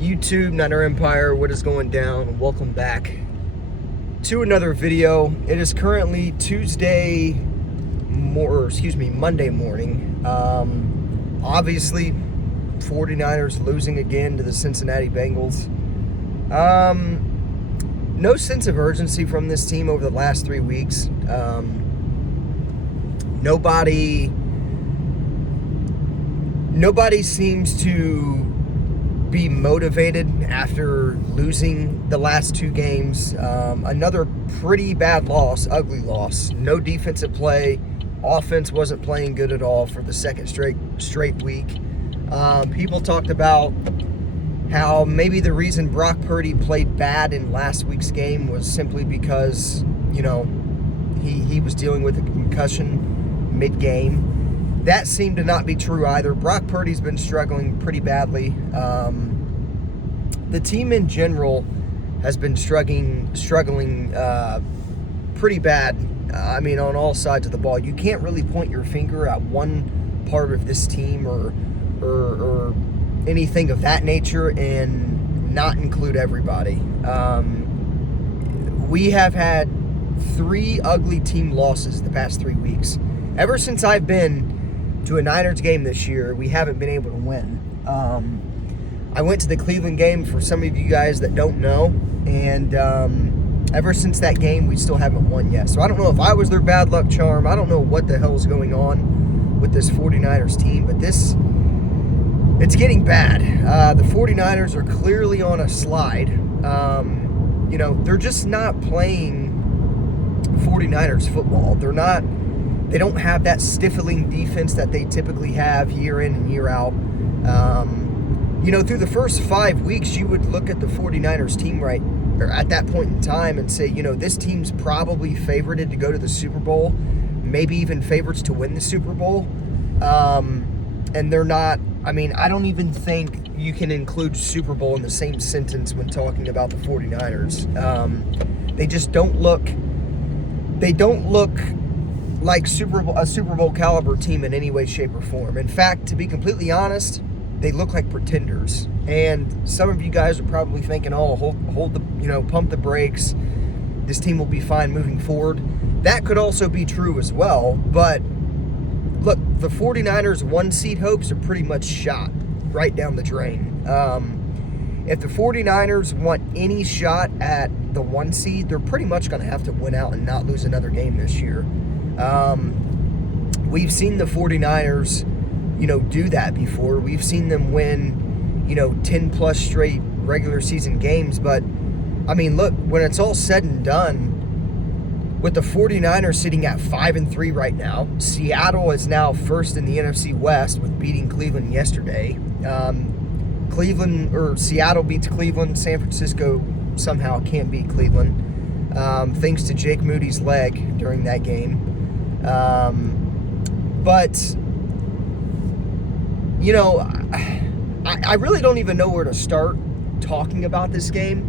YouTube, Niner Empire, what is going down? Welcome back to another video. It is currently Monday morning. Obviously, 49ers losing again to the Cincinnati Bengals. No sense of urgency from this team over the last 3 weeks. Nobody seems to be motivated after losing the last 2 games. Another pretty bad loss, ugly loss. No defensive play. Offense wasn't playing good at all for the second straight week. People talked about how maybe the reason Brock Purdy played bad in last week's game was simply because, he was dealing with a concussion mid-game. That seemed to not be true either. Brock Purdy's been struggling pretty badly. The team in general has been struggling pretty bad. On all sides of the ball. You can't really point your finger at one part of this team or anything of that nature and not include everybody. We have had 3 ugly team losses the past 3 weeks. Ever since I've been to a Niners game this year, we haven't been able to win. I went to the Cleveland game, for some of you guys that don't know, and ever since that game, we still haven't won yet. So I don't know if I was their bad luck charm. I don't know what the hell is going on with this 49ers team, but it's getting bad. The 49ers are clearly on a slide. They're just not playing 49ers football. They don't have that stifling defense that they typically have year in and year out. Through the first 5 weeks, you would look at the 49ers team at that point in time and say, this team's probably favorited to go to the Super Bowl, maybe even favorites to win the Super Bowl. And they're not. I don't even think you can include Super Bowl in the same sentence when talking about the 49ers. They just don't look. They don't look like a Super Bowl caliber team in any way, shape, or form. In fact, to be completely honest, they look like pretenders. And some of you guys are probably thinking, pump the brakes. This team will be fine moving forward. That could also be true as well. But look, the 49ers 1-seed hopes are pretty much shot right down the drain. If the 49ers want any shot at the 1 seed, they're pretty much going to have to win out and not lose another game this year. We've seen the 49ers, do that before. We've seen them win, 10-plus straight regular season games. But, look, when it's all said and done, with the 49ers sitting at 5-3 right now, Seattle is now first in the NFC West with beating Cleveland yesterday. Seattle beats Cleveland. San Francisco somehow can't beat Cleveland, thanks to Jake Moody's leg during that game. But I really don't even know where to start talking about this game.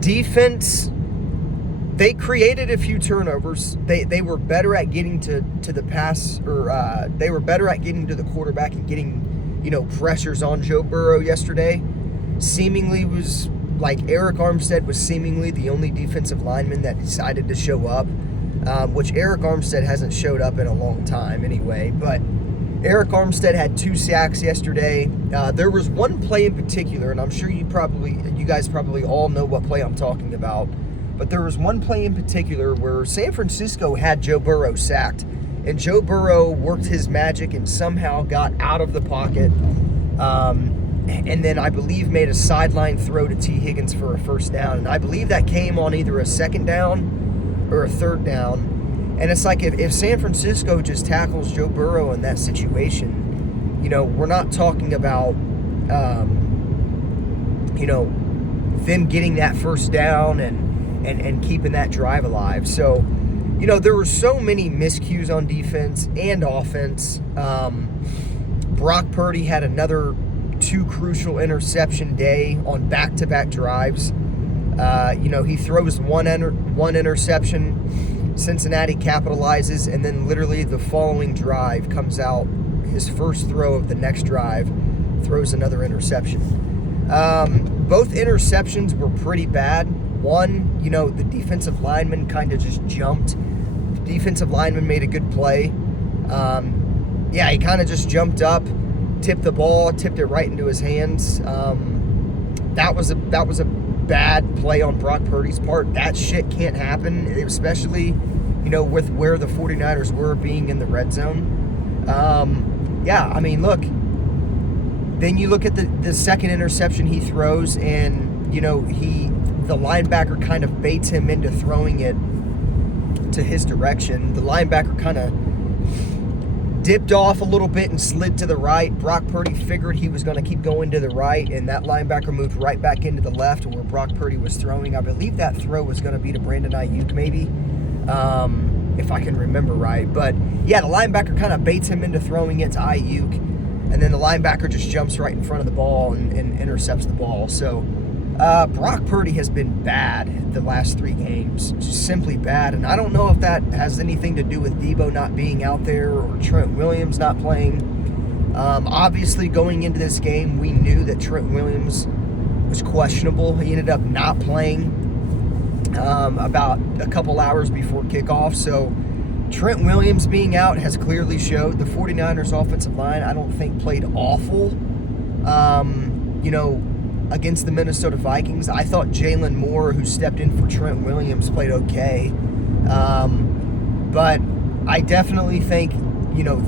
Defense, they created a few turnovers. They were better at getting to the pass, or they were better at getting to the quarterback and getting, pressures on Joe Burrow yesterday. Seemingly was like Eric Armstead was seemingly the only defensive lineman that decided to show up, which Eric Armstead hasn't showed up in a long time anyway. But Eric Armstead had 2 sacks yesterday. There was one play in particular, and I'm sure you guys probably all know what play I'm talking about. But there was one play in particular where San Francisco had Joe Burrow sacked, and Joe Burrow worked his magic and somehow got out of the pocket, and then I believe made a sideline throw to T. Higgins for a first down. And I believe that came on either a second down or a third down. And it's like if San Francisco just tackles Joe Burrow in that situation, we're not talking about, them getting that first down and keeping that drive alive. So, there were so many miscues on defense and offense. Brock Purdy had another 2 crucial interception day on back-to-back drives. He throws one interception. Cincinnati capitalizes, and then literally the following drive comes out his first throw of the next drive, throws another interception. Both interceptions were pretty bad. One, the defensive lineman kind of just jumped. The defensive lineman made a good play. He kind of just jumped up, tipped the ball, tipped it right into his hands. That was a bad play on Brock Purdy's part. That shit can't happen, especially, with where the 49ers were being in the red zone. Look. Then you look at the second interception he throws, and, the linebacker kind of baits him into throwing it to his direction. The linebacker kind of dipped off a little bit and slid to the right. Brock Purdy figured he was going to keep going to the right, and that linebacker moved right back into the left where Brock Purdy was throwing. I believe that throw was going to be to Brandon Ayuk, maybe, if I can remember right. But, yeah, the linebacker kind of baits him into throwing it to Ayuk, and then the linebacker just jumps right in front of the ball and intercepts the ball. So, Brock Purdy has been bad the last 3 games, just simply bad. And I don't know if that has anything to do with Debo not being out there or Trent Williams not playing. Obviously, going into this game, we knew that Trent Williams was questionable. He ended up not playing about a couple hours before kickoff. So Trent Williams being out has clearly showed. The 49ers offensive line, I don't think, played awful. Against the Minnesota Vikings. I thought Jalen Moore, who stepped in for Trent Williams, played okay. But I definitely think,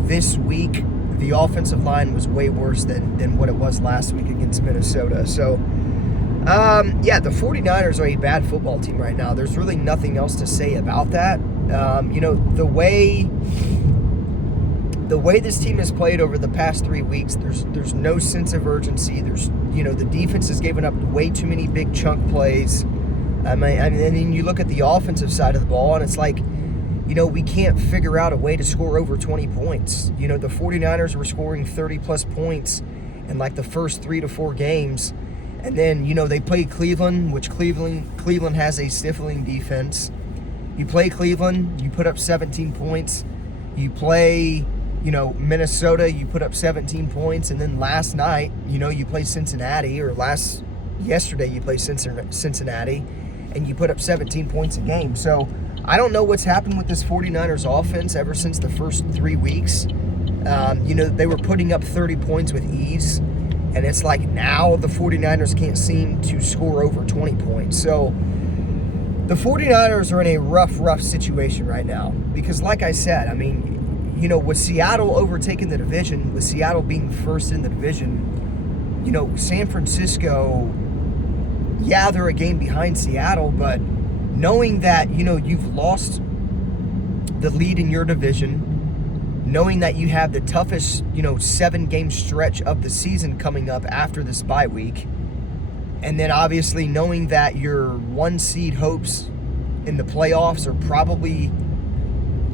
this week, the offensive line was way worse than what it was last week against Minnesota. So, the 49ers are a bad football team right now. There's really nothing else to say about that. The way this team has played over the past 3 weeks, there's no sense of urgency. The defense has given up way too many big chunk plays. And then you look at the offensive side of the ball, and it's like, we can't figure out a way to score over 20 points. The 49ers were scoring 30-plus points in, like, the first 3 to 4 games. And then, they played Cleveland, which Cleveland has a stifling defense. You play Cleveland, you put up 17 points. You play Minnesota, you put up 17 points, and then last night, you play Cincinnati, or yesterday you play Cincinnati, and you put up 17 points a game. So I don't know what's happened with this 49ers offense ever since the first 3 weeks. They were putting up 30 points with ease, and it's like now the 49ers can't seem to score over 20 points. So the 49ers are in a rough situation right now because, like I said, with Seattle overtaking the division, with Seattle being first in the division, San Francisco, they're a game behind Seattle, but knowing that, you've lost the lead in your division, knowing that you have the toughest, 7-game stretch of the season coming up after this bye week, and then obviously knowing that your 1 seed hopes in the playoffs are probably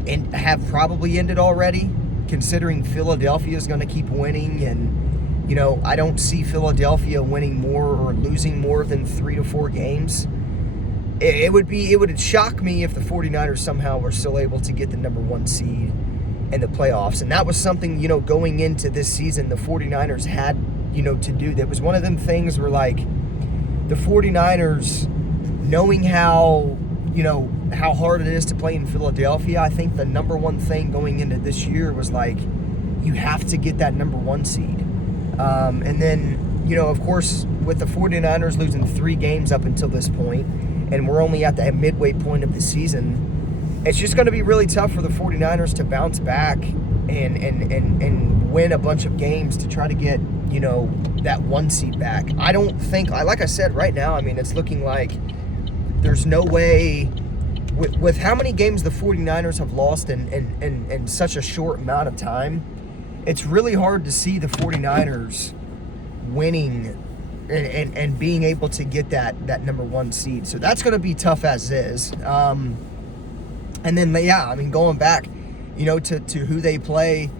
and have probably ended already, considering Philadelphia is going to keep winning, and I don't see Philadelphia winning more or losing more than 3 to 4 games. It would shock me if the 49ers somehow were still able to get the number 1 seed in the playoffs, and that was something going into this season the 49ers had to do. That was one of them things where, like, the 49ers, knowing how hard it is to play in Philadelphia, I think the number 1 thing going into this year was, like, you have to get that number 1 seed. And then, of course, with the 49ers losing 3 games up until this point, and we're only at the midway point of the season, it's just going to be really tough for the 49ers to bounce back and win a bunch of games to try to get, that 1 seed back. I don't think, like I said, right now, it's looking like there's no way, with how many games the 49ers have lost in such a short amount of time, it's really hard to see the 49ers winning and being able to get that number 1 seed. So that's going to be tough as is. And then, going back, to who they play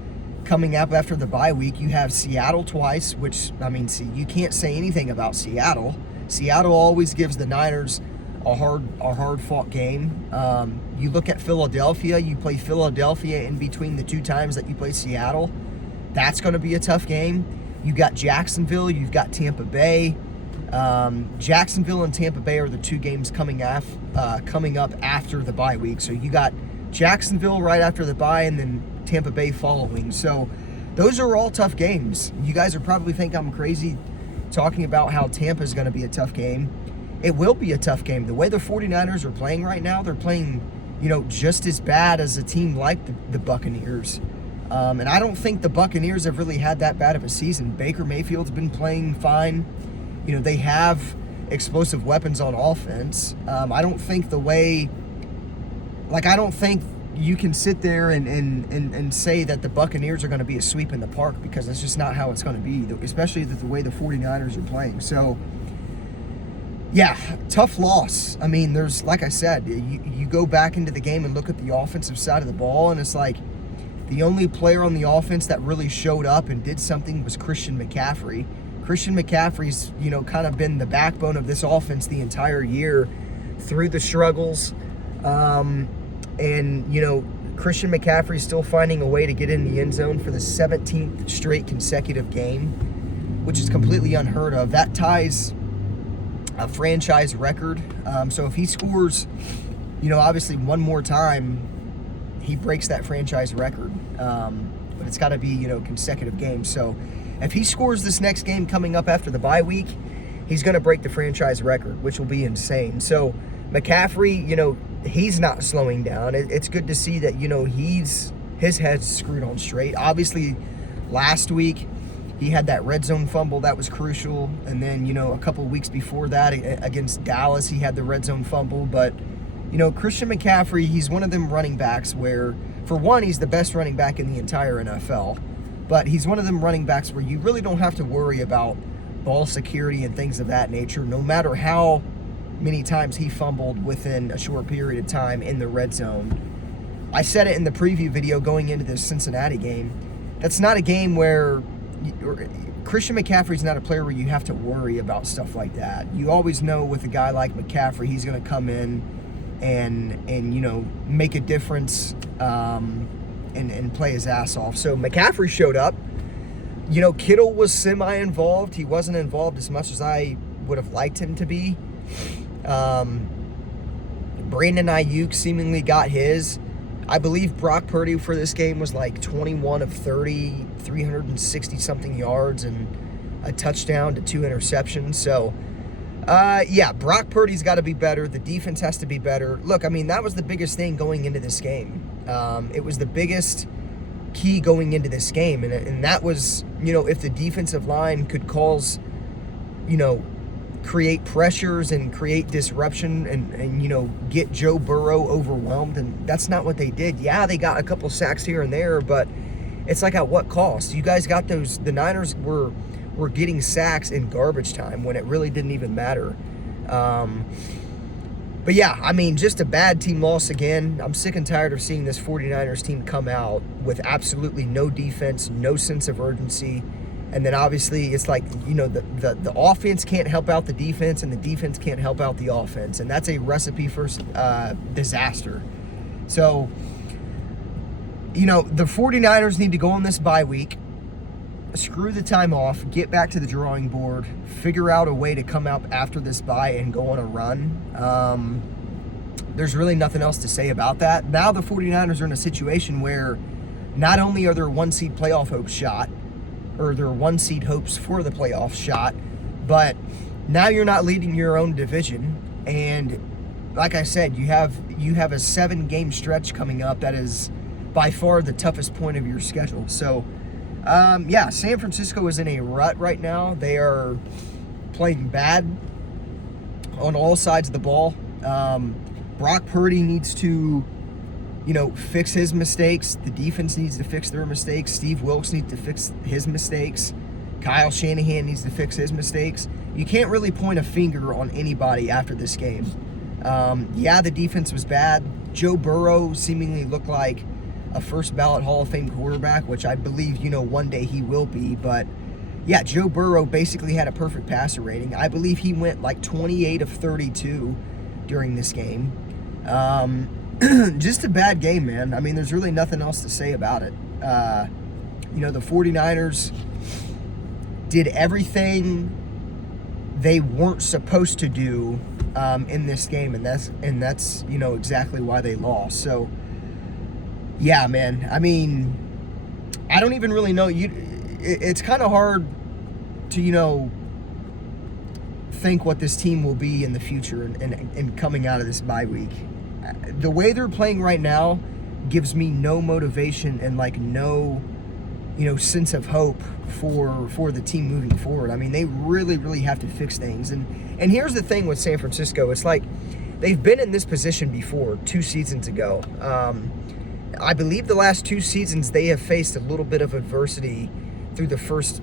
coming up after the bye week, you have Seattle twice, which, you can't say anything about Seattle. Seattle always gives the Niners a hard-fought game. You look at Philadelphia, you play Philadelphia in between the 2 times that you play Seattle. That's going to be a tough game. You got Jacksonville, you've got Tampa Bay. Jacksonville and Tampa Bay are the two games coming up after the bye week. So you got Jacksonville right after the bye, and then Tampa Bay following. So those are all tough games. You guys are probably think I'm crazy talking about how Tampa is going to be a tough game. It will be a tough game. The way the 49ers are playing right now, they're playing, just as bad as a team like the Buccaneers. And I don't think the Buccaneers have really had that bad of a season. Baker Mayfield's been playing fine. They have explosive weapons on offense. I don't think I don't think you can sit there and say that the Buccaneers are going to be a sweep in the park, because that's just not how it's going to be, especially the way the 49ers are playing. So, yeah, tough loss. I mean, there's, like I said, you go back into the game and look at the offensive side of the ball, and it's like the only player on the offense that really showed up and did something was Christian McCaffrey. Christian McCaffrey's, kind of been the backbone of this offense the entire year through the struggles. And Christian McCaffrey's still finding a way to get in the end zone for the 17th straight consecutive game, which is completely unheard of. That ties a franchise record. So if he scores, obviously one more time, he breaks that franchise record. But it's got to be, consecutive games. So if he scores this next game coming up after the bye week, he's going to break the franchise record, which will be insane. So McCaffrey, he's not slowing down. It's good to see that, his head's screwed on straight. Obviously, last week, he had that red zone fumble that was crucial. And then, a couple of weeks before that against Dallas, he had the red zone fumble. But, Christian McCaffrey, he's one of them running backs where, for one, he's the best running back in the entire NFL. But he's one of them running backs where you really don't have to worry about ball security and things of that nature, no matter how many times he fumbled within a short period of time in the red zone. I said it in the preview video going into this Cincinnati game. That's not a game where Christian McCaffrey's not a player where you have to worry about stuff like that. You always know with a guy like McCaffrey, he's going to come in and make a difference and play his ass off. So McCaffrey showed up. Kittle was semi-involved. He wasn't involved as much as I would have liked him to be. Brandon Ayuk seemingly got his. I believe Brock Purdy for this game was like 21 of 30, 360-something yards, and a touchdown to 2 interceptions. So, Brock Purdy's got to be better. The defense has to be better. Look, I mean, that was the biggest thing going into this game. It was the biggest key going into this game, and that was, if the defensive line could cause, create pressures and create disruption and get Joe Burrow overwhelmed, and that's not what they did. Yeah, they got a couple sacks here and there, but it's like at what cost? You guys got those. The Niners were getting sacks in garbage time when it really didn't even matter. But yeah, I mean, just a bad team loss again. I'm sick and tired of seeing this 49ers team come out with absolutely no defense, no sense of urgency. And then obviously it's like, the offense can't help out the defense, and the defense can't help out the offense. And that's a recipe for disaster. So, the 49ers need to go on this bye week, screw the time off, get back to the drawing board, figure out a way to come out after this bye and go on a run. There's really nothing else to say about that. Now the 49ers are in a situation where not only are their one-seed playoff hopes shot, or their one-seed hopes for the playoff shot, but now you're not leading your own division. And like I said, you have a 7-game stretch coming up that is by far the toughest point of your schedule. So, San Francisco is in a rut right now. They are playing bad on all sides of the ball. Brock Purdy needs to, fix his mistakes. The defense needs to fix their mistakes. Steve Wilkes needs to fix his mistakes. Kyle Shanahan needs to fix his mistakes. You can't really point a finger on anybody after this game. The defense was bad. Joe Burrow seemingly looked like a first-ballot Hall of Fame quarterback, which I believe, one day he will be. But, yeah, Joe Burrow basically had a perfect passer rating. I believe he went like 28 of 32 during this game. Just a bad game, man. I mean, there's really nothing else to say about it. The 49ers did everything they weren't supposed to do in this game, and that's exactly why they lost. So, yeah, man. I mean, I don't even really know. It's kind of hard to think what this team will be in the future and coming out of this bye week. The way they're playing right now gives me no motivation and no sense of hope for the team moving forward. I mean, they really have to fix things. And here's the thing with San Francisco. It's like they've been in this position before 2 seasons ago. I believe the last 2 seasons they have faced a little bit of adversity through the first,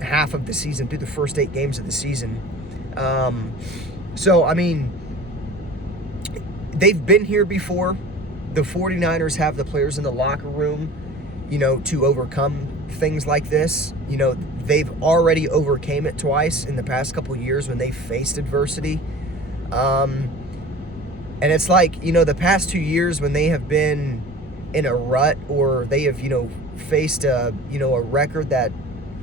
half of the season, through the first 8 games of the season. So, I mean, they've been here before. The 49ers have the players in the locker room, to overcome things like this. They've already overcame it twice in the past couple of years when they faced adversity. And it's like, the past 2 years when they have been in a rut, or they have, faced a record that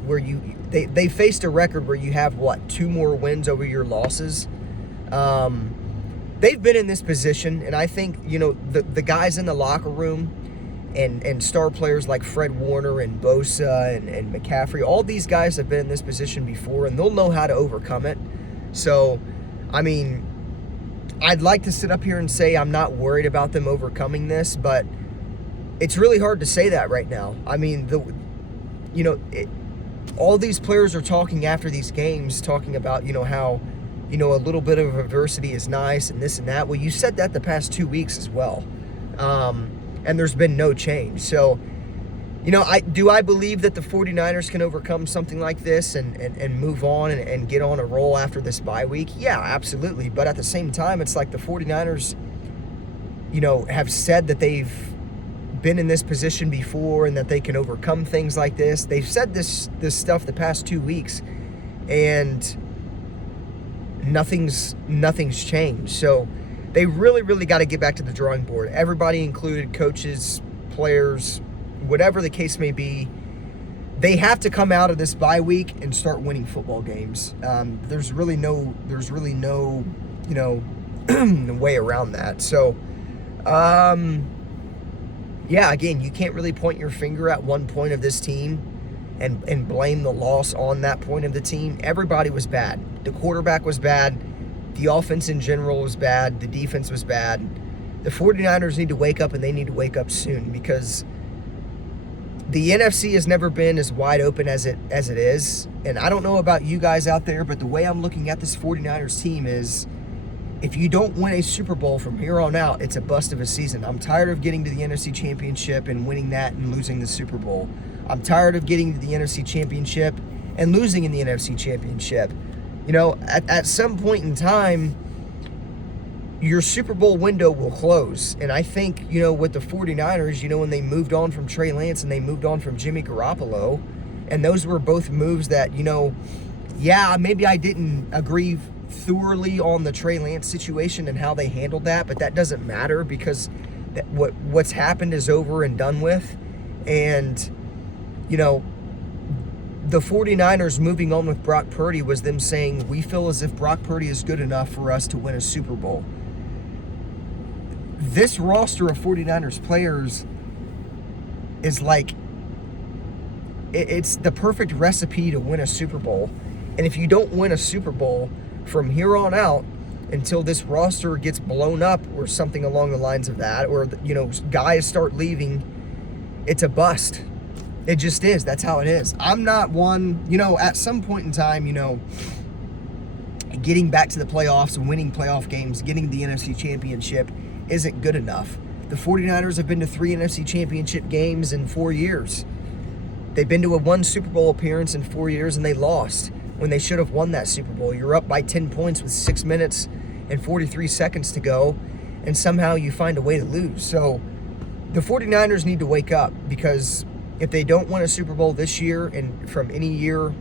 where they faced a record where you have 2 more wins over your losses. They've been in this position, and I think, the guys in the locker room and star players like Fred Warner and Bosa and McCaffrey, all these guys have been in this position before, and they'll know how to overcome it. So, I mean, I'd like to sit up here and say I'm not worried about them overcoming this, but it's really hard to say that right now. I mean, all these players are talking after these games, talking about, how, a little bit of adversity is nice and this and that. Well, you said that the past 2 weeks as well. And there's been no change. So, I believe that the 49ers can overcome something like this and move on and get on a roll after this bye week? Yeah, absolutely. But at the same time, it's like the 49ers, have said that they've been in this position before and that they can overcome things like this. They've said this stuff the past 2 weeks, and nothing's changed. So they really got to get back to the drawing board. Everybody included, coaches, players, whatever the case may be. They have to come out of this bye week and start winning football games. There's really no way around that. So, yeah, again, you can't really point your finger at one point of this team and blame the loss on that point of the team. Everybody was bad. The quarterback was bad. The offense in general was bad. The defense was bad. The 49ers need to wake up, and they need to wake up soon, because the NFC has never been as wide open as it is. And I don't know about you guys out there, but the way I'm looking at this 49ers team is, if you don't win a Super Bowl from here on out, it's a bust of a season. I'm tired of getting to the NFC Championship and winning that and losing the Super Bowl. I'm tired of getting to the NFC Championship and losing in the NFC Championship. At some point in time, your Super Bowl window will close. And I think, with the 49ers, when they moved on from Trey Lance and they moved on from Jimmy Garoppolo, and those were both moves that, maybe I didn't agree thoroughly on the Trey Lance situation and how they handled that, but that doesn't matter, because what's happened is over and done with. And, the 49ers moving on with Brock Purdy was them saying, we feel as if Brock Purdy is good enough for us to win a Super Bowl. This roster of 49ers players is it's the perfect recipe to win a Super Bowl. And if you don't win a Super Bowl from here on out until this roster gets blown up or something along the lines of that, or, guys start leaving, it's a bust. It just is. That's how it is. I'm not one, at some point in time, getting back to the playoffs and winning playoff games, getting the NFC Championship isn't good enough. The 49ers have been to 3 NFC Championship games in 4 years. They've been to a 1 Super Bowl appearance in 4 years, and they lost when they should have won that Super Bowl. You're up by 10 points with 6 minutes and 43 seconds to go, and somehow you find a way to lose. So the 49ers need to wake up, because if they don't win a Super Bowl this year and from any year,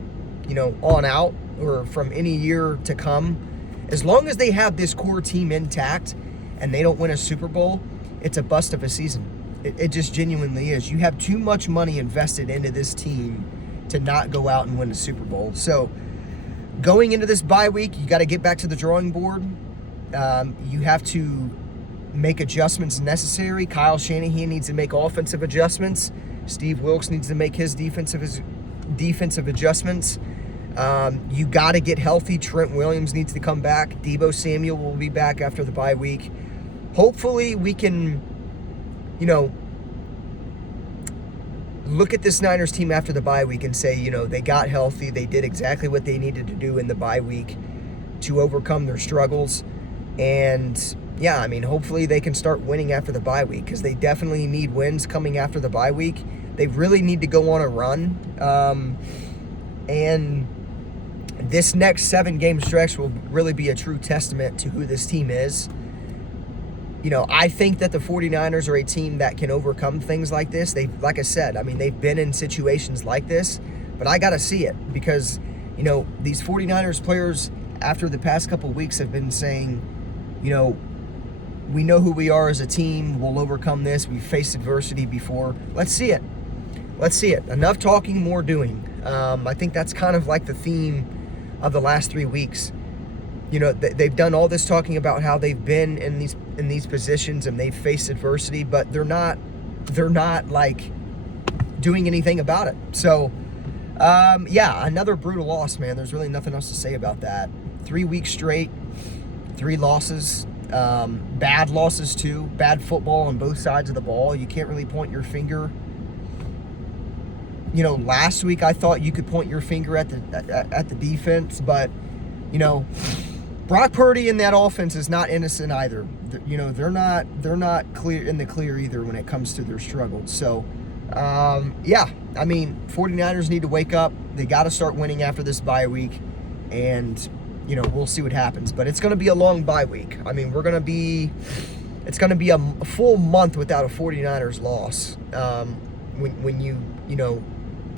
on out, or from any year to come, as long as they have this core team intact and they don't win a Super Bowl, it's a bust of a season. It just genuinely is. You have too much money invested into this team to not go out and win the Super Bowl. So going into this bye week, you got to get back to the drawing board. You have to make adjustments necessary. Kyle Shanahan needs to make offensive adjustments. Steve Wilks needs to make his defensive adjustments. You got to get healthy. Trent Williams needs to come back. Deebo Samuel will be back after the bye week. Hopefully we can, look at this Niners team after the bye week and say, they got healthy. They did exactly what they needed to do in the bye week to overcome their struggles. And yeah, hopefully they can start winning after the bye week, because they definitely need wins coming after the bye week. They really need to go on a run. And this next 7-game stretch will really be a true testament to who this team is. I think that the 49ers are a team that can overcome things like this. Like I said, they've been in situations like this, but I got to see it, because, these 49ers players after the past couple weeks have been saying, we know who we are as a team. We'll overcome this. We've faced adversity before. Let's see it. Enough talking, more doing. I think that's kind of like the theme of the last 3 weeks. They've done all this talking about how they've been in these positions and they've faced adversity, but they're not like doing anything about it. So, another brutal loss, man. There's really nothing else to say about that. 3 weeks straight, 3 losses, bad losses too, bad football on both sides of the ball. You can't really point your finger. Last week I thought you could point your finger at the defense, but Brock Purdy and that offense is not innocent either. They're not clear in the clear either when it comes to their struggles. So, 49ers need to wake up. They got to start winning after this bye week, and we'll see what happens. But it's going to be a long bye week. It's going to be a full month without a 49ers loss. When you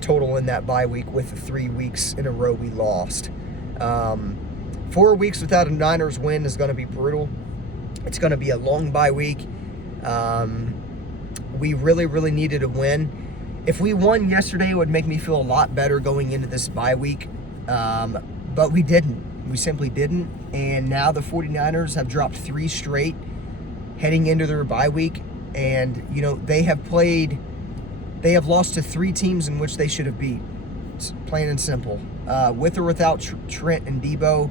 total in that bye week with the 3 weeks in a row we lost. 4 weeks without a Niners win is going to be brutal. It's going to be a long bye week. We really, really needed a win. If we won yesterday, it would make me feel a lot better going into this bye week. But we didn't. We simply didn't. And now the 49ers have dropped 3 straight heading into their bye week. And, they have lost to 3 teams in which they should have beat. It's plain and simple. With or without Trent and Deebo,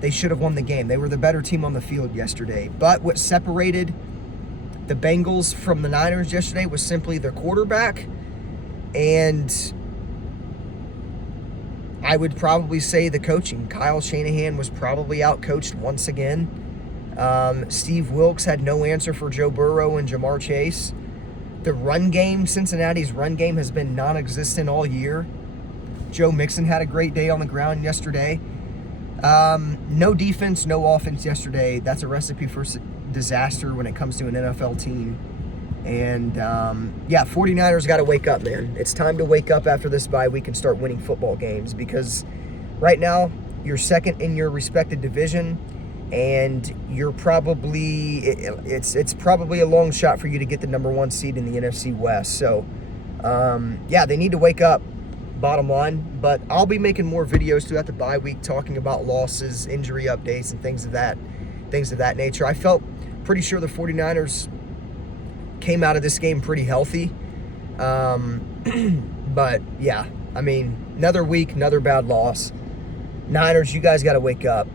they should have won the game. They were the better team on the field yesterday. But what separated the Bengals from the Niners yesterday was simply their quarterback. And I would probably say the coaching. Kyle Shanahan was probably outcoached once again. Steve Wilks had no answer for Joe Burrow and Jamar Chase. The run game, Cincinnati's run game, has been non-existent all year. Joe Mixon had a great day on the ground yesterday. No defense, no offense yesterday. That's a recipe for disaster when it comes to an NFL team. And, 49ers got to wake up, man. It's time to wake up after this bye week and start winning football games, because right now you're second in your respected division, and you're probably it's probably a long shot for you to get the number 1 seed in the NFC West. So, they need to wake up, bottom line. But I'll be making more videos throughout the bye week talking about losses, injury updates, and things of that nature. I felt pretty sure the 49ers came out of this game pretty healthy. But, another week, another bad loss. Niners, you guys got to wake up.